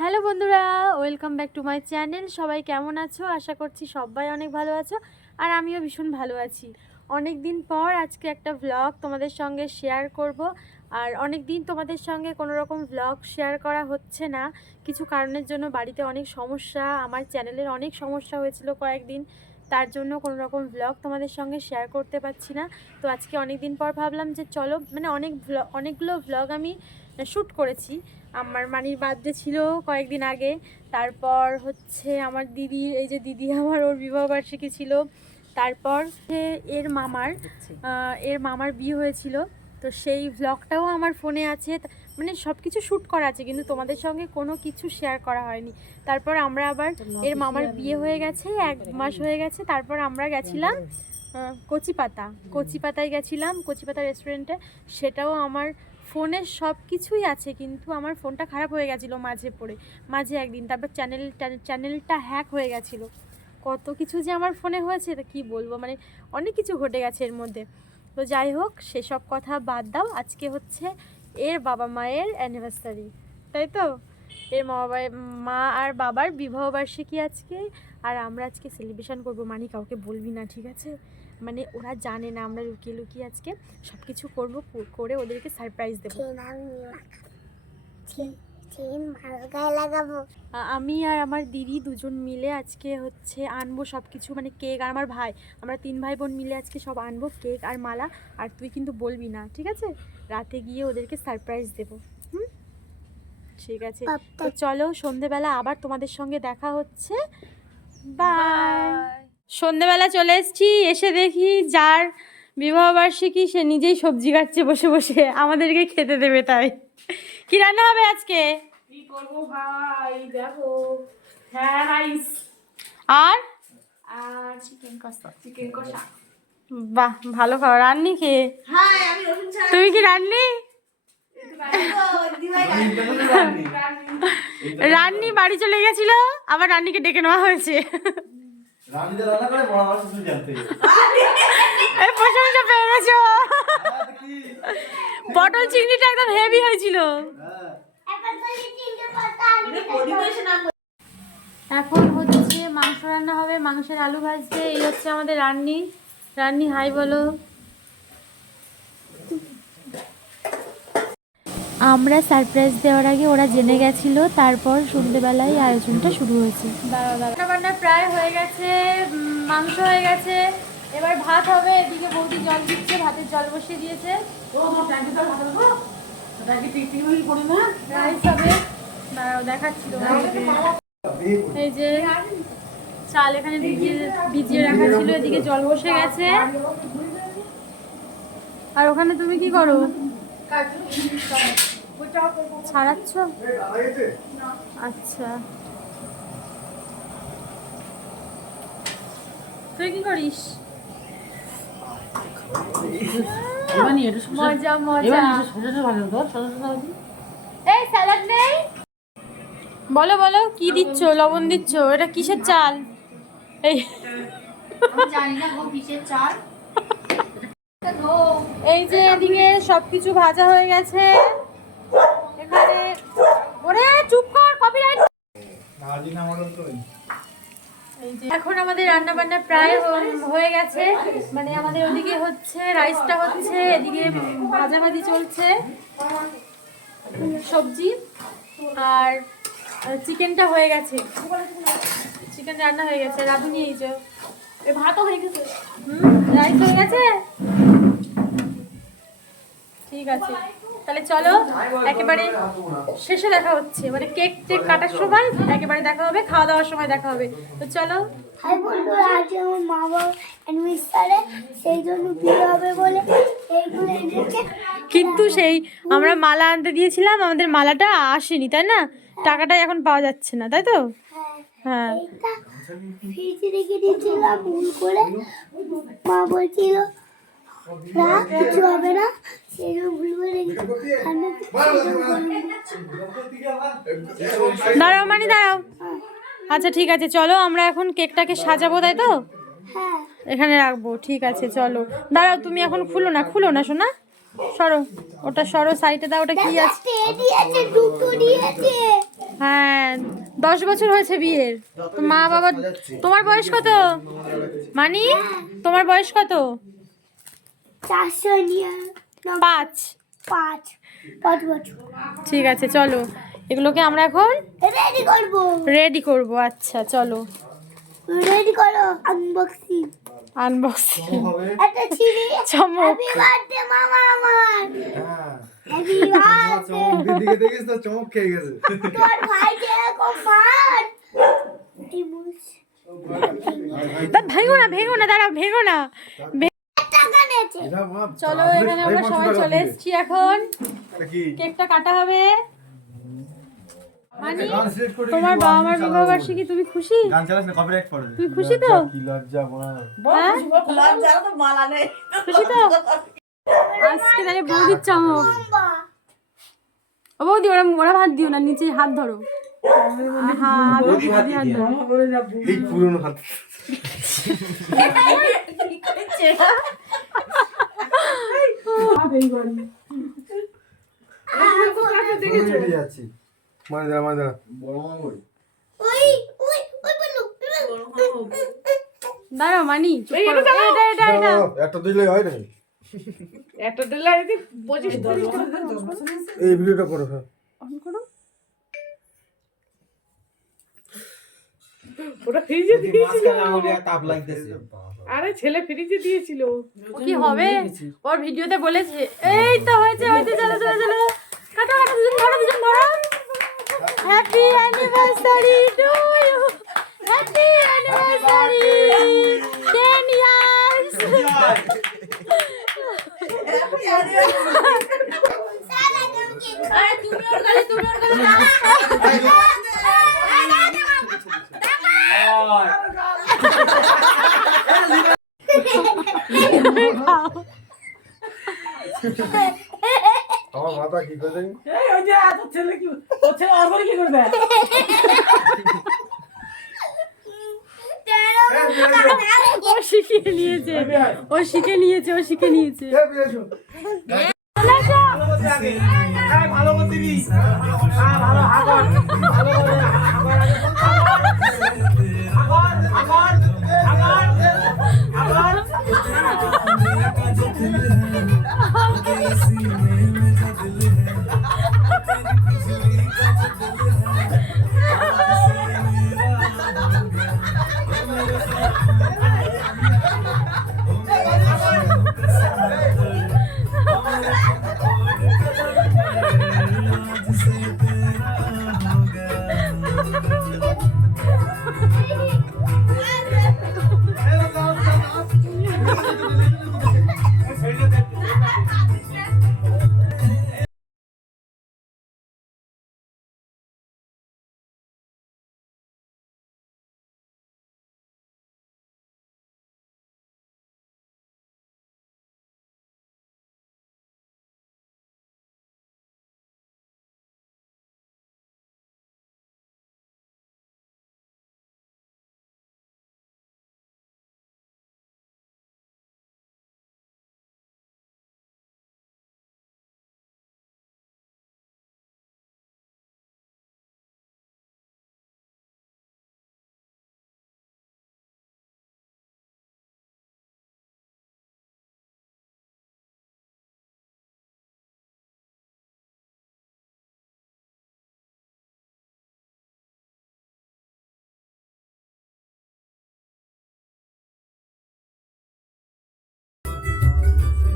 Hello বন্ধুরা, welcome back to my channel. সবাই কেমন আছো? আশা করছি সবাই অনেক ভালো আছো, আর আমিও ভীষণ ভালো আছি। অনেক দিন পর আজকে একটা ভ্লগ তোমাদের সঙ্গে শেয়ার করব। আর অনেক দিন তোমাদের সঙ্গে কোনো রকম ভ্লগ শেয়ার করা হচ্ছে না, কিছু কারণের জন্য। বাড়িতে অনেক সমস্যা, আমার চ্যানেলের অনেক সমস্যা হয়েছিল কয়েকদিন, তার জন্য কোনো রকম ভ্লগ তোমাদের সঙ্গে শেয়ার করতে পারছি না। তো আজকে অনেক দিন পর ভাবলাম যে চলো, মানে অনেকগুলো ভ্লগ আমি শ্যুট করেছি। আমার মানির বার্থডে ছিল কয়েকদিন আগে, তারপর হচ্ছে আমার দিদির, এই যে দিদি আমার, ওর বিবাহবার্ষিকী ছিল, তারপর এর মামার বিয়ে হয়েছিল। তো সেই ভ্লগটাও আমার ফোনে আছে, মানে সব কিছু শ্যুট করা আছে, কিন্তু তোমাদের সঙ্গে কোনো কিছু শেয়ার করা হয়নি। তারপর আমরা আবার, এর মামার বিয়ে হয়ে গেছে 1 মাস হয়ে গেছে, তারপর আমরা গেছিলাম কচিপাতায় গেছিলাম, কচিপাতা রেস্টুরেন্টে। সেটাও আমার ফোনে সব কিছুই আছে, কিন্তু আমার ফোনটা খারাপ হয়ে গেছিলো মাঝে একদিন। তারপর চ্যানেলটা হ্যাক হয়ে গেছিলো। কত কিছু যে আমার ফোনে হয়েছে তা কী বলবো, মানে অনেক কিছু ঘটে গেছে এর মধ্যে। তো যাই হোক, সেসব কথা বাদ দাও। আজকে হচ্ছে এর বাবা মায়ের অ্যানিভার্সারি, তাই তো? এর মা আর বাবার বিবাহবার্ষিকী আজকে, আর আমরা আজকে সেলিব্রেশন করবো। মানে কাউকে বলবি না, ঠিক আছে? মানে ওরা জানে না, আমরা লুকিয়ে লুকিয়ে আজকে সব কিছু করবো, করে ওদেরকে সারপ্রাইজ দেবো। আমি আর আমার দিদি দুজন মিলে আজকে হচ্ছে আনবো সব কিছু, মানে কেক, আর আমার ভাই, আমরা 3 ভাই বোন মিলে আজকে সব আনবো, কেক আর মালা। আর তুই কিন্তু বলবি না, ঠিক আছে? রাতে গিয়ে ওদেরকে সারপ্রাইজ দেবো। ঠিক আছে, তো চলো, সন্ধেবেলা আবার তোমাদের সঙ্গে দেখা হচ্ছে। বাই। সন্ধেবেলা চলে এসেছি, এসে দেখি যার বিবাহবার্ষিকী সে নিজেই সবজি কাটছে বসে বসে, আমাদেরকে খেতে দেবে। তাই কি রান্না হবে আজকে? কি করব ভাই, দেখো। হ্যাঁ, রাইস আর চিকেন কষা। বাহ, ভালো খাবার। রান্নি খেয়ে? হ্যাঁ, আমি রসুন ছাড়া। তুমি কি রান্নি? রান্নি বাড়ি চলে গেছিল, আবার রান্নিকে ডেকে নেওয়া হয়েছে। প্রশংসা পেয়ে গেছো। পটল চিংড়িটা একদম হেভি হয়েছিল। এখন হচ্ছে মাংস রান্না হবে, মাংসের আলু ভাজছে। এই হচ্ছে আমাদের রান্নি হাই বলো। আমরা সারপ্রাইজ দেওয়ার আগে ওরা জেনে গেছিলো, তারপর সন্ধ্যেবেলায় আয়োজনটা শুরু হয়েছে। রান্না প্রায় হয়ে গেছে, মাংস হয়ে গেছে, এবার ভাত হবে। এদিকে বৌদি জল দিচ্ছে, ভাতের জল বসিয়ে দিয়েছে। রাইস হবে, দেখাচ্ছিল। এই যে চাল এখানে ভিজিয়ে রাখা ছিল, এদিকে জল বসে গেছে। আর ওখানে তুমি কি করো? ছাড়াচ্ছ? আচ্ছা, তুই কি করিস? মজা মজা। এই স্যালাড নেই? বলো বলো, কি দিচ্ছ? লবণ দিচ্ছ? এটা কিসের চাল? এই জানি না গো কিসের চাল। এই যে এদিকে সবকিছু ভাজা হয়ে গেছে। এখানে ওরে চুপ কর, কপিরাইট। এখন আমাদের রান্না বান্না প্রায় হয়ে গেছে, মানে আমাদের ওদিকে হচ্ছে রাইসটা হচ্ছে, এদিকে ভাজাভাজি চলছে, সবজি, আর চিকেনটা হয়ে গেছে। চিকেন রান্না হয়ে গেছে, রাঁধুনি এই যে ভাতও হয়ে গেছে, রাইস হয়ে গেছে। ঠিক আছে, তাহলে চলো একেবারে শেষে দেখা হচ্ছে, মানে কেক কাটার সময় একেবারে দেখা হবে, খাওয়া দাওয়ার সময় দেখা হবে। তো চলো। হাই বন্ধুরা, আজ আমার মা বাবা অ্যানিভার্সারি, সেই জন্য বিয়ে হবে বলে এইগুলো এনেছে। কিন্তু সেই আমরা মালা আনতে দিয়েছিলাম, আমাদের মালাটা আসেনি, তাই না? টাকাটাই এখন পাওয়া যাচ্ছে না, তাই তো? হ্যাঁ, এইটা ফ্রিজে রেখে দিয়েছিলাম ভুল করে, মা বলছিল না কিছু হবে না, সেই জন্য ভুল করে রেখে। দাঁড়াও মানি, দাঁড়াও। আচ্ছা ঠিক আছে, চলো আমরা এখন কেকটাকে সাজাবো, তাই তো? হ্যাঁ, এখানে রাখবো, ঠিক আছে চলো। দাঁড়াও, তুমি এখন খুলো না শোনা। সরো, ওটা সরো, সাইডে দাও। ওটা কি আছে? দিয়েছে, দুটো দিয়েছে। হ্যাঁ, 10 বছর হয়েছে বিয়ের। তো মা বাবা, তোমার বয়স কত মানি? তোমার বয়স কত? 5। 5 বছর। ঠিক আছে, চলো এগুলোকে আমরা এখন রেডি করবো। রেডি করব। আচ্ছা চলো, রেডি করো। আনবক্সিং। আনবক্সিং। একটা ছিঁড়ি। চমক। হ্যাপি বার্থডে মামা আমার। হ্যাঁ হ্যাপি বার্থডে। চমক দিকে দেখিস তো চমক খেয়ে গেছে। তোর ভাই যেরকম মার। ভেঙো না, দাঁড়াও, ভেঙো না। টাকা নিয়েছে। এটা বাপ, চলো, তাহলে এখানে আমরা 500 সবাই টাকা চলে দিবে। এসেছি এখন। এটা কি? কেকটা কাটা হবে। মানি, গান select করে তোমার দিবি, বাবা আমি মার চালাবো। বিবাহ বার্ষিকী, তুমি খুশি? গান চালাস না, কপিরাইট পড়বে। তুমি খুশি তো? কি লজ্জা মা। হ্যাঁ, খুশি তো? আজকে তাহলে বৌদির চমক। ও বৌদি, ওরা ওরা হাত দিও না, নিচে হাত ধরো। হাত ধরো। এই পুরনো হাত। রেডি আছি। মানে দাঁড়া। বড় মামা কই? ওই ওই ওই বলু। দাঁড়াও মানি, চুপ করো। এটা দাঁড়াও, একটা দিলে হয় না। একটা দিলে যদি 25-30 টাকা এই ভিডিওটা করো। হ্যাঁ অন করো। ওটা ফ্রিজে দিয়েছিল। তাপ লাগতেছে। আরে ছেলে ফ্রিজে দিয়েছিল। ও কি হবে? ওর ভিডিওতে বলেছে। এই তো হয়েছে। চলো কাটো দুজন ধরো। Happy anniversary to you. Happy anniversary 10 years. আমার মাথা কি করে জানি? এই ওই যে এত ছেলে কি ও ছেলে আর করে কি করবে? ও শিখে নিয়েছে। হ্যাঁ বিয়েছো। ভালো করছিস। হ্যাঁ ভালো আগর। ভালো করে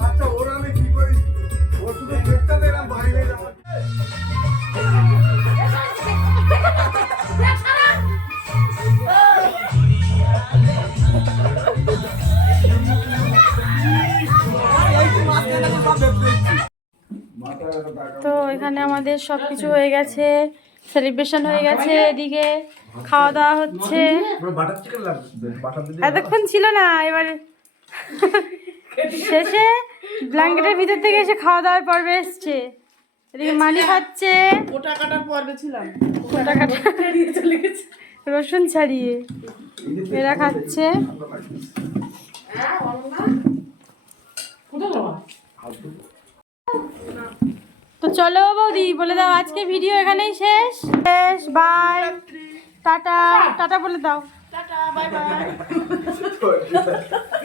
আচ্ছা ওরা আমি কি করি? ও শুধু দেখতে দিলাম বাইরে যাওয়া। তো এখানে আমাদের সব কিছু হয়ে গেছে, সেলিব্রেশন হয়ে গেছে। এদিকে খাওয়া দাওয়া হচ্ছে। বাটার চিকেন লাগবে। বাটার দিলে এতক্ষণ ছিল না, এবার শেষে ব্ল্যাঙ্কেটের ভিতর থেকে এসে খাওয়া দাওয়ার পর্বে এসছে। এদিকে মানি খাচ্ছে ওটা কাটার পর্বে ছিলাম। ওটা কাটা, বেরিয়ে চলে গেছে। রসুন ছাড়িয়ে এরা খাচ্ছে। হ্যাঁ অনন্যা কোথায় যাওয়া? তো চলো বৌদি বলে দাও আজকে ভিডিও এখানেই শেষ শেষ বাই টাটা টাটা বলে দাও টাটা বাই বাই